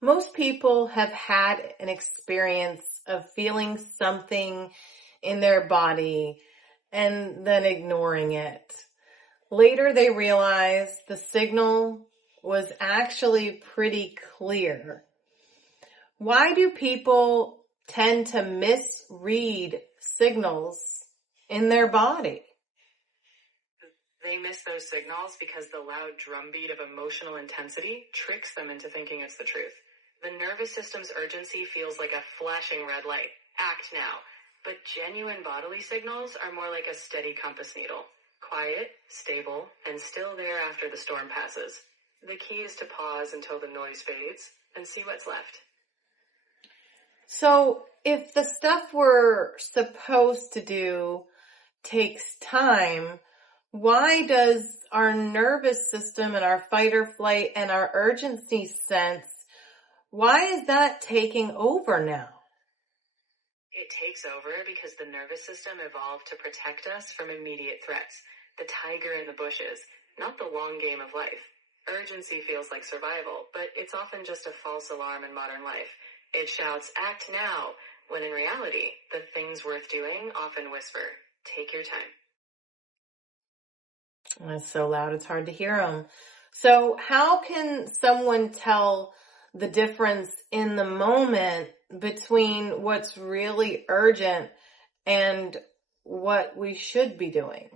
Most people have had an experience of feeling something in their body and then ignoring it. Later, they realize the signal was actually pretty clear. Why do people tend to misread signals in their body? They miss those signals because the loud drumbeat of emotional intensity tricks them into thinking it's the truth. The nervous system's urgency feels like a flashing red light. Act now. But genuine bodily signals are more like a steady compass needle. Quiet, stable, and still there after the storm passes. The key is to pause until the noise fades and see what's left. So if the stuff we're supposed to do takes time, why does our nervous system and our fight or flight and our urgency sense, why is that taking over now? It takes over because the nervous system evolved to protect us from immediate threats, the tiger in the bushes, not the long game of life. Urgency feels like survival, but it's often just a false alarm in modern life. It shouts, act now, when in reality, the things worth doing often whisper, take your time. It's so loud, it's hard to hear them. So how can someone tell the difference in the moment between what's really urgent and what we should be doing?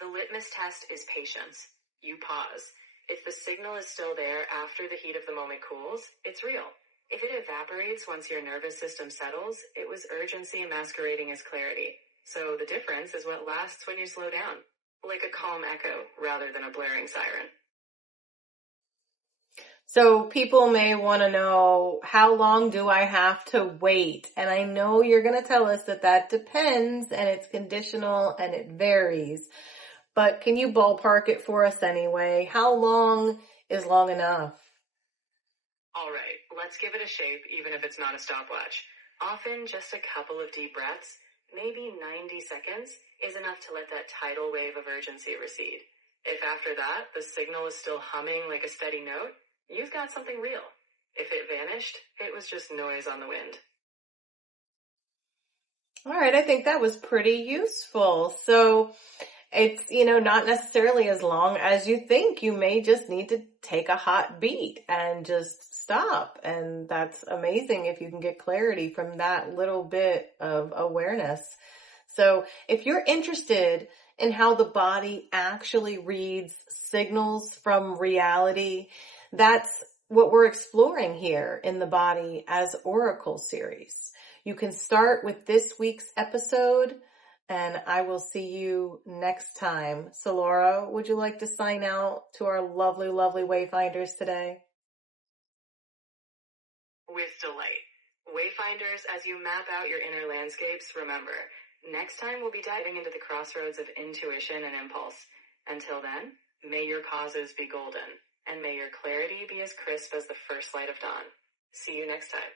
The litmus test is patience. You pause. If the signal is still there after the heat of the moment cools, it's real. If it evaporates once your nervous system settles, it was urgency masquerading as clarity. So the difference is what lasts when you slow down, like a calm echo rather than a blaring siren. So people may want to know, how long do I have to wait? And I know you're going to tell us that depends and it's conditional and it varies. But can you ballpark it for us anyway? How long is long enough? All right, let's give it a shape even if it's not a stopwatch. Often just a couple of deep breaths, maybe 90 seconds, is enough to let that tidal wave of urgency recede. If after that the signal is still humming like a steady note, you've got something real. If it vanished, it was just noise on the wind. All right, I think that was pretty useful. So it's, not necessarily as long as you think. You may just need to take a hot beat and just stop. And that's amazing if you can get clarity from that little bit of awareness. So if you're interested in how the body actually reads signals from reality, that's what we're exploring here in the Body as Oracle series. You can start with this week's episode, and I will see you next time. So Laura, would you like to sign out to our lovely, lovely wayfinders today? With delight. Wayfinders, as you map out your inner landscapes, remember, next time we'll be diving into the crossroads of intuition and impulse. Until then, may your causes be golden, and may your clarity be as crisp as the first light of dawn. See you next time.